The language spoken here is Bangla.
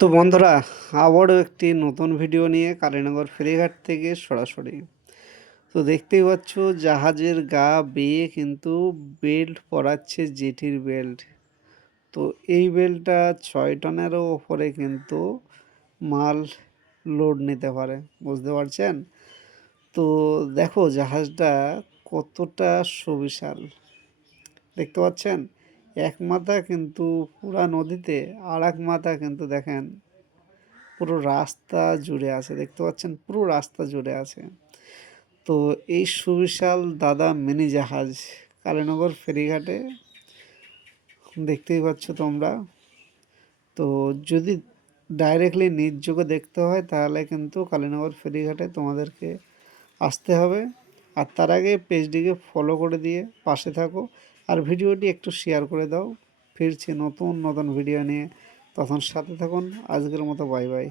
তো বন্ধুরা, আবারও একটি নতুন ভিডিও নিয়ে কালীনগর ফেরিঘাট থেকে সরাসরি। তো দেখতেই পাচ্ছ জাহাজের গা বেয়ে কিন্তু বেল্ট পরাচ্ছে, জেটির বেল্ট। তো এই বেল্টটা 6 টনেরও ওপরে কিন্তু মাল লোড নিতে পারে, বুঝতে পারছেন? তো দেখো জাহাজটা কতটা সুবিশাল, দেখতে পাচ্ছেন? এক মাথা কিন্তু পুরা নদীতে, আর এক মাথা কিন্তু দেখেন পুরো রাস্তা জুড়ে আছে, দেখতে পাচ্ছেন? পুরো রাস্তা জুড়ে আছে। তো এই সুবিশাল দাদা মিনি জাহাজ কালীনগর ফেরিঘাটে দেখতেই পাচ্ছ তোমরা। তো যদি ডাইরেক্টলি নিজ চোখে দেখতে হয় তাহলে কিন্তু কালীনগর ফেরিঘাটে তোমাদেরকে আসতে হবে। আর তার আগে পেজটিকে ফলো করে দিয়ে পাশে থাকো, আর ভিডিওটি একটু শেয়ার করে দাও। ফিরছি নতুন নতুন ভিডিও নিয়ে, তখন সাথে থাকুন। আজকের মতো বাই বাই।